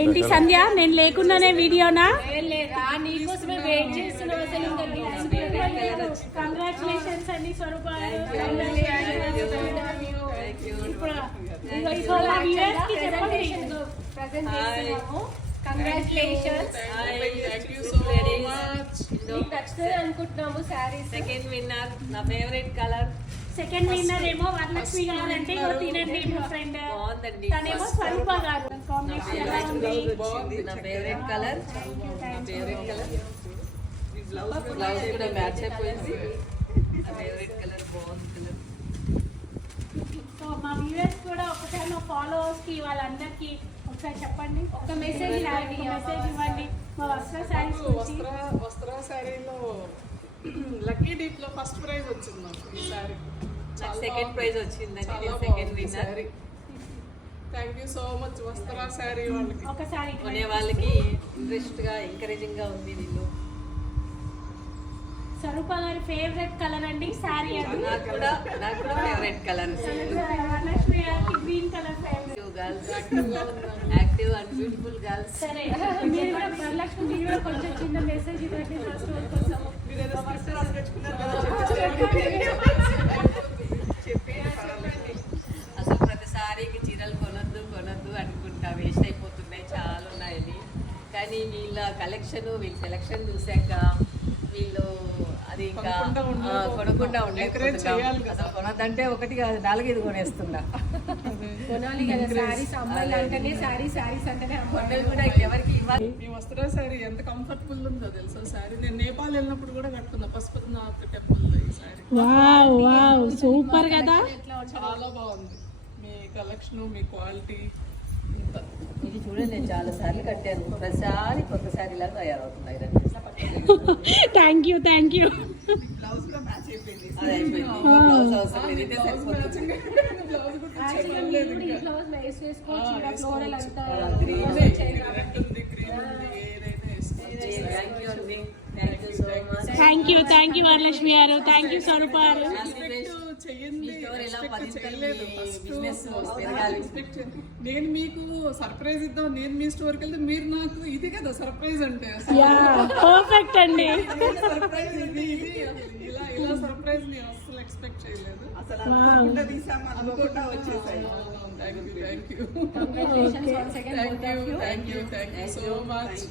ఏంటి సంధ్య, నేను లేకుండానే వీడియోనా? నీకోసమే వెయిట్ చేస్తున్నావు. అసలు కంగ్రాచులేషన్స్ అండి స్వరూప. కంగ్రాచులేషన్స్. అనుకుంటున్నాము శారీ. సెకండ్ విన్నర్, నా ఫేవరెట్ కలర్. సెకండ్ విన్నర్ ఏమో వరలక్ష్మి గారు అంటే తినండి మా ఫ్రెండ్. తనేమో స్వరూప గారు. కాంబినేషన్ ఎలా ఉంది? నా favourite colour. Favourite colour. Blouse కూడా మ్యాచ్ అయిపోయింది. నా ఫేవరెట్ కలర్ బాగుంది కలర్. సో మా వ్యూవర్స్ కూడా ఒకసారి మా ఫాలోవర్స్ కి వాళ్ళందరికీ ఒకసారి చెప్పండి, ఒక మెసేజ్ ఇవ్వండి. మా వస్త్ర శారీస్ వస్త్ర శారీలో లక్కీ డీప్ లో ఫస్ట్ ప్రైజ్ వచ్చింది నాకు. ఈ శారీ సెకండ్ ప్రైజ్ వచ్చిందండి. Second winner. Thank you so much వస్త్ర శారీ వాళ్ళకి. ఒకసారి కొనే వాళ్ళకి ఇంట్రెస్ట్ గా ఎంకరేజింగ్ గా ఉంది. వీళ్ళు స్వరూప గారి ఫేవరెట్ కలర్ అండి శారీ అండి. నాకు కూడా ఫేవరెట్ కలర్. వరలక్ష్మి గారికి green colour favourite. Girls active and beautiful girls. సరే, మీరు కూడా వరలక్ష్మి, మీరు కూడా కొంచెం చిన్న మెసేజ్ ఇవ్వండి ఫస్ట్ కోసం. అసలు ప్రతిసారికి చీరలు కొనొద్దు అనుకుంటా, వేస్ట్ అయిపోతున్నాయి, చాలా ఉన్నాయని. కానీ వీళ్ళ కలెక్షన్, వీళ్ళ సెలెక్షన్ చూసాక వీళ్ళు అది ఇంకా కొనకుండా ఉండలేకపోతున్నాం. అసలు కొనద్దంటే ఒకటి కాదు, 4-5 కొనేస్తున్నా. కొనాలి కదా శారీస్. అమ్మాయిలు అంటేనే శారీస్ అంటేనే కొన్నది కూడా ఎవరికి ఇవ్వాలి. ఈ వస్త్ర శారీ ఎంత కంఫర్టబుల్ ఉందో తెలుసా శారీ. నేను నేపాల్ వెళ్ళినప్పుడు కూడా కట్టుకున్నా, పశుపతినాథ్ టెంపుల్ లో ఈ శారీ. వావ్ సూపర్ కదా. చాలా బాగుంది మీ కలెక్షన్, మీ క్వాలిటీ. ఇది చూడండి, నేను చాలా సార్లు కట్టాను. ప్రతిసారి కొత్త శారీ లాగా తయారవుతున్నాయి. Thank you. బ్లౌజ్ కూడా మ్యాచ్ అయిపోయింది. అది అయిపోయింది. బ్లౌజ్ అవసరం లేదు, ఇదే సరిపోతుంది. బ్లౌజ్ కూడా ఫ్లోరల్ అంతా రెడ్ ఉంది, గ్రీన్ ఉంది, ఏదైనా వేసుకోవచ్చు. థ్యాంక్ యూ అండి. Thank you so much. Thank you Varalakshmi గారు. థ్యాంక్ యూ స్వరూప గారు. నేను మీకు సర్ప్రైజ్ ఇద్దాం, నేను మీ స్టోర్కి వెళ్తే మీరు నాకు ఇది కదా సర్ప్రైజ్ అంటే. పర్ఫెక్ట్ అండి. సర్ప్రైజ్ ఇది ఇలా సర్ప్రైజ్ నేను అసలు ఎక్స్పెక్ట్ చేయలేదు. Thank you so much.